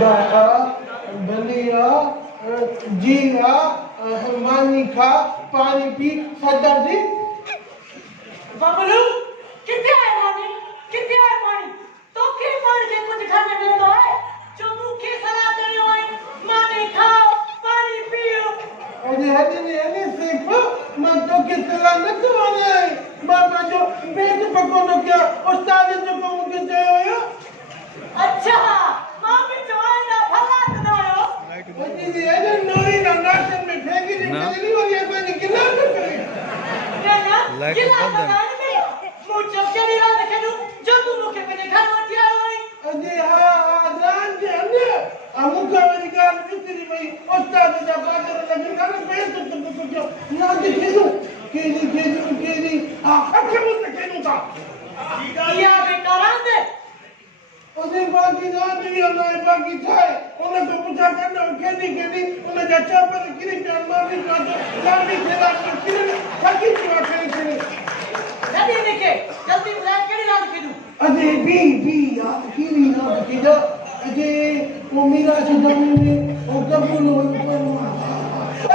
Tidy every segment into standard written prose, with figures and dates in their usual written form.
अदा बलिया जीरा मानी खा पानी पी सरदार जी बबलू किथे आए मानी किथे आए पानी तो के मार के कुछ खाने देनो है जो मुखे सलाह करियो है मानी खाओ पानी पियो अरे हने सिर्फ मैं तो के सलाह न करवाने मामा जो बेट पकोनो क्या उस्ताद जो कहूं के जायो अच्छा मां भी जवान ना भला बनायो जी ये नोरी ना नाशन में फेंकी निकली और ये कोई निकला न करे ना किला बनाने में मुझे चली रहा देखो जो तू मुखे पे घर मत आयो है अरे हां जान के अन्य अमुका मेरी गाल बितरी भाई उस्ताद दा बादर लगे ना बेस तो क्यों ना देखो केनी अखे मुझे केनु था या बेकारां दे उसे बाकी ना भी ना बाकी था उन्हें तो पूछा करना केनी उन्हें जच्चा पर किरी प्यार मारनी का तो लाड़ी खेला कर किरी थकी क्यों करे जल्दी लेके जल्दी बुला केड़ी रात के दू अरे बी यार किरी ना किदा अरे वो मेरा सुदाने में वो कबूल हो ऊपर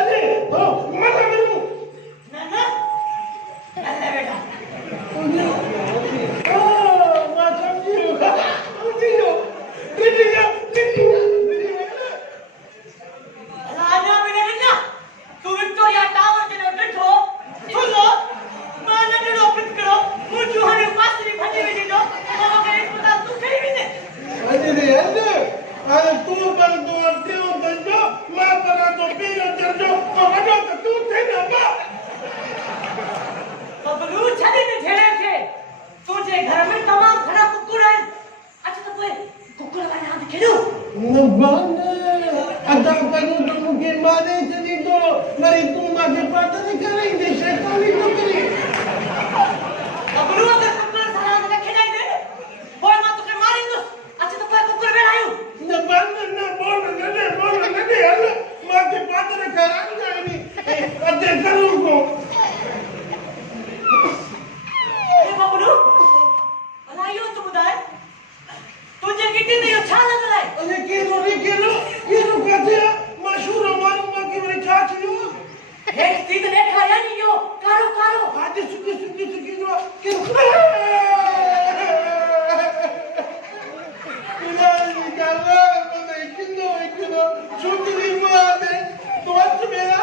अरे ओ मत मेरू ना अल्लाह बेटा ओ मैं समझियो किदिया राजा मेरे ना तू विक्टोरिया टावर के देखो सुनो माने ने रोपित करो मुझे हरे पासरी भजी में दो वो के अस्पताल तू कहीं भी नहीं अरे तू पर तो क्यों दंजो मैं पर तो पीरो दंजो तो हटो तो तू थे ना बा बबलू छड़ी में ठेले थे तुझे घर में तमाम घड़ा कुकुर है अच्छा तो कोई कुकुर का नाम खेलो नबाने अदा करूं तो मुझे मारे चली तो मेरी तू मां के पता नहीं करेंगे शैतानी तो करी बबलू अगर कुकुर सारा ने खिलाई दे बोल मत के मारी तो अच्छा तो कोई कुकुर बेरायू नबाने ना बोल नदे अल्लाह मां के पता नहीं करांगा नहीं अदे करूं को अरे बबलू अलायो तू बुधाए तुझे कितनी नहीं अच्छा लग रहा है अरे केलो ये रो कहते हैं मशहूर मालूम की मेरी चाची हो हे तीन देखा या नहीं यो कारो आज सुकी जो के निकाला मैं किनो छोटी माने तो आज मेरा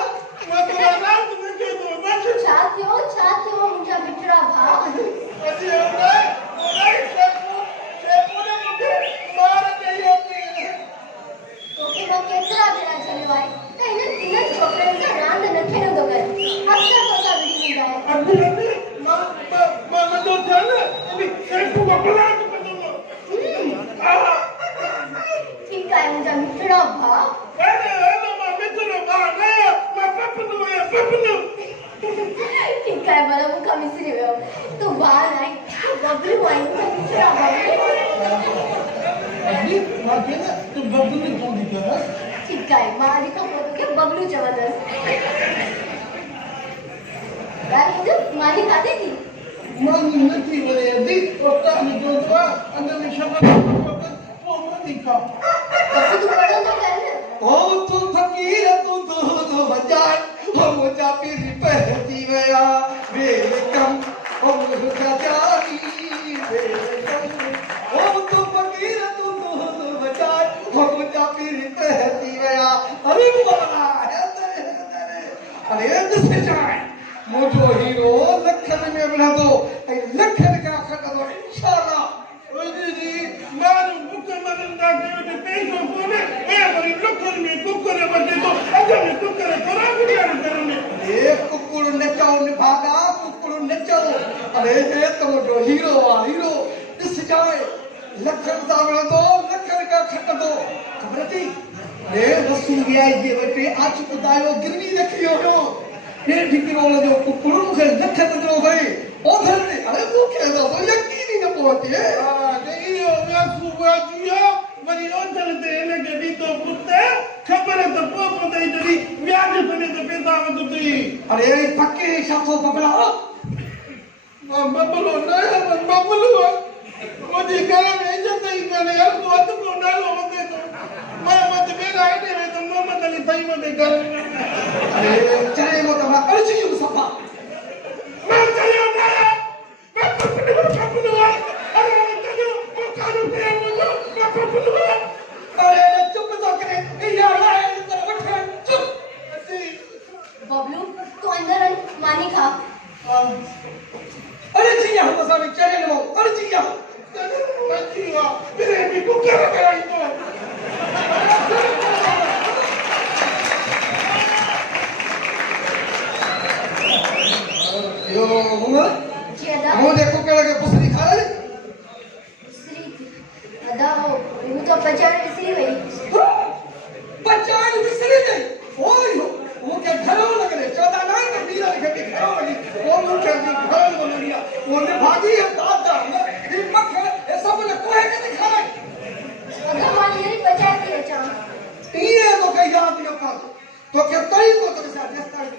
मैं तो नाम तुम्हें के दो बस छातियों मुझे बिछड़ा भा अजी ओए शेपू ने मुझे मार नहीं होती तो कि वो केतरा बेरा चले भाई कहीं तीन छोकरे का रांद न खेलो दो कर अच्छा तो सब नहीं जाए अभी मां तो चल अभी शेपू को बुला के दूंगा ठीक है मुझे बिछड़ा भा अरे मां बिछड़ा भा नहीं मैं पपनू ठीक है बड़ा मुखा मिसरी में तो बाहर आई बबलू आई मुझे बिछड़ा भा अभी मां के ना तो बबलू को दिखा ठीक है मारी तो बोल के बबलू जबरदस्त यार मुझे मानी खाती थी मानी नहीं बोले अभी उसका जो था अंदर में शब्द वो मत दिखा तू पढ़ो तो कर ओ तू फकीर तू बजाए हो मुझा पीर पहती गया बेकम ओ मुझा जानी बेकम ओ तू फकीर तू बजाए हो मुझा पीर पहती गया अरे बोला अरे से जाए मुझो हीरो लखन में बना दो लखन का खट दो इंशाल्लाह जी मारू बुके मरंदा के पैसो कोने ए बरी लखन में कुकर बजे तो अगर में कुकर करा गुड़िया करने ए कुकुर नचाओ निभागा कुकुर नचाओ अरे ये तो जो हीरो इस जाए लखन दावड़ा दो लखन का खट दो खबर थी अरे वसु गया ये बेटे आज बुदायो गिरनी रखियो हो ये ठिकरो जो कुकुर मुखे लखन जो भाई ओधर ने अरे वो कह दो तो यकीन ही न पहुंचे हां ये मैं सुबह दिया बरी ओधर देने के भी तो कुत्ते खबर है तो पोपो दे दरी ब्याज समेत पैसा मत दी अरे पक्के शाथो बबला बबलू मुझे घर में इज्जत नहीं करे यार तो तो डालो मत दे अरे चुप तो करे यार आए तो बैठ चुप बबलू तू अंदर आ मानी खा अरे जी हम तो सब चले लो अरे जी हम बच्चिया मेरे भी कुकर कराई तो यो उमर जी अदा वो देखो केड़ा के पुसरी खा रहे श्री अदा वो तो बचाने विसरी वही बच्चान विसरी गई ओय वो के घरों लगले 14 नाई में मीरा लिखे के घरों लगी वो मुझे भी घरों बोल लिया वो ने भागी है दादा ये मत ये सब ने कोहे के दिखाए अदा मानी मेरी बचाए थी अच्छा ये तो कहीं याद नहीं पा तो क्या तरी को तो साथ जस्ता है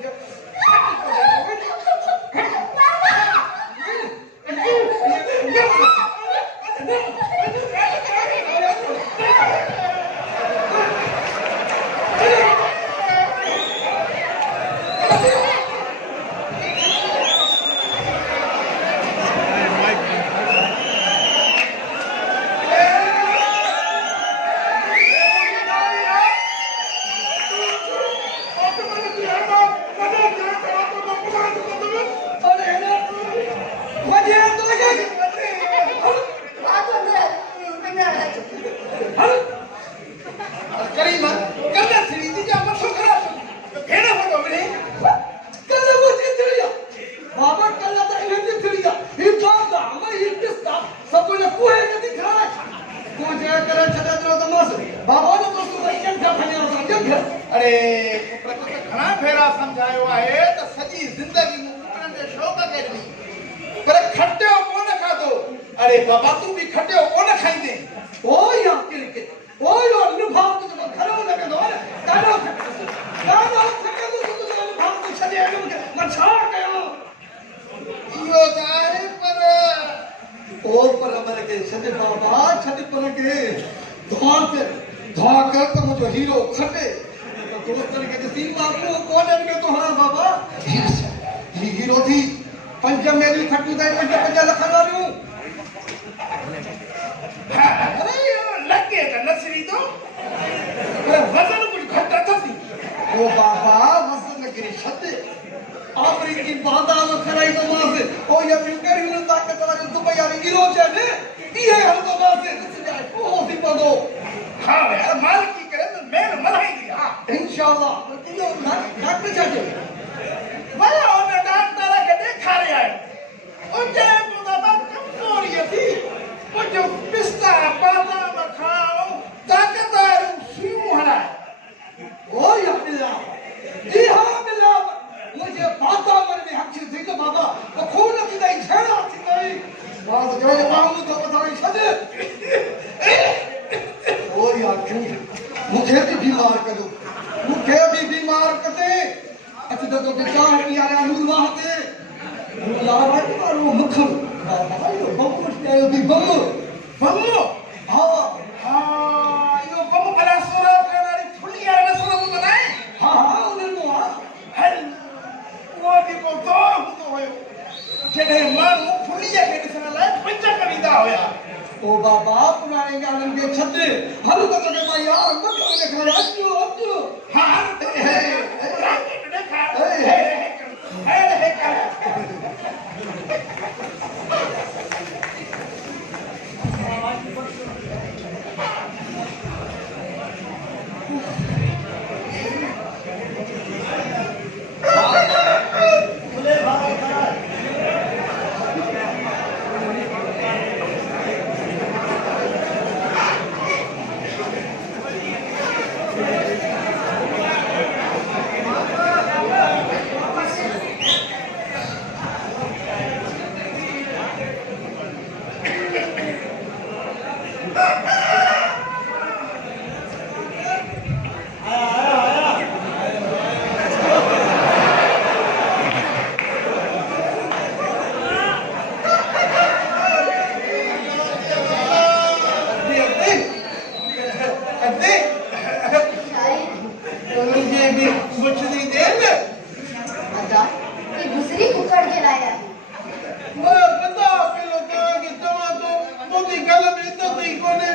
मैं पता के लोग कि तवा तो मोदी गल में तो नहीं कोने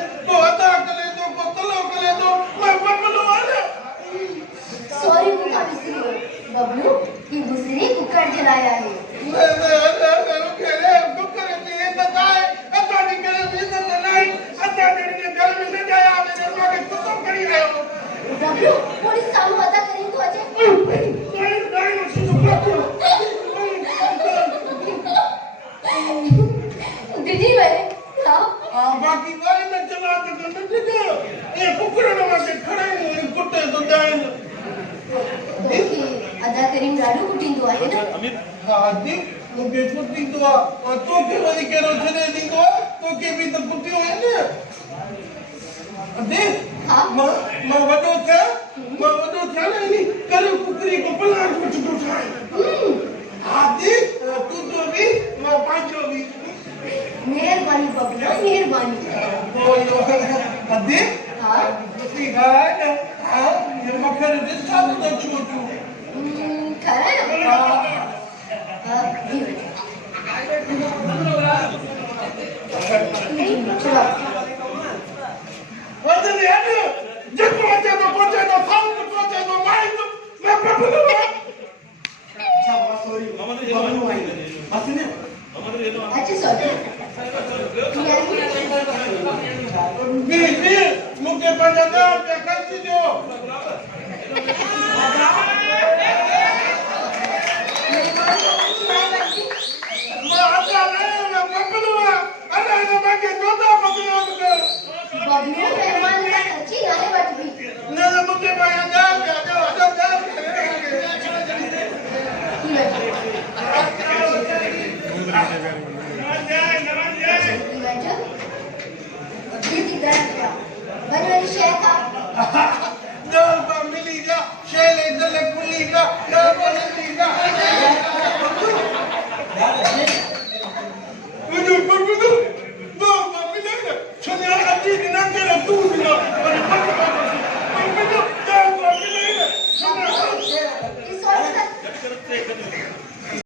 नंढी कयो ये कुकरनि वांगे खड़ाई कुटे तो दाइन तोखे अदा करीम ॾाढो कुटींदो आहे न हा दी मूंखे कुटींदो आहे तोखे वरी कहिड़ो छॾे ॾींदो आहे तोखे बि त कुटियो आहे न अदे मां वॾो थिया न इन करे कुकरी को प्लांट में छुटो ठाहे हा दी तू जो भी मां पंहिंजो भी मेहरबानी बबला मेहरबानी अदे हाँ ठीक है हाँ ये मक्खन दिशा तो छोटू खरा है चलो वजन यार जब पहुंचे तो साउंड पहुंचे तो माइंड मैं बबलू अच्छा सॉरी बबलू आई हसने अच्छा सॉरी भी मुझे पंजाब पे खर्च दो मैं आता नहीं मैं बबलू अरे मैं के जोता बबलू बबलू मेहमान का अच्छी नाले बात भी ना मुझे पंजाब पे बनवाली शेख दर पर मिलेगा शेले दल खुलेगा दर पर मिलेगा बुदू दो मिलेगा सुनिया अजी दिना के तू दिना पर दर पर मिलेगा सुनिया इस और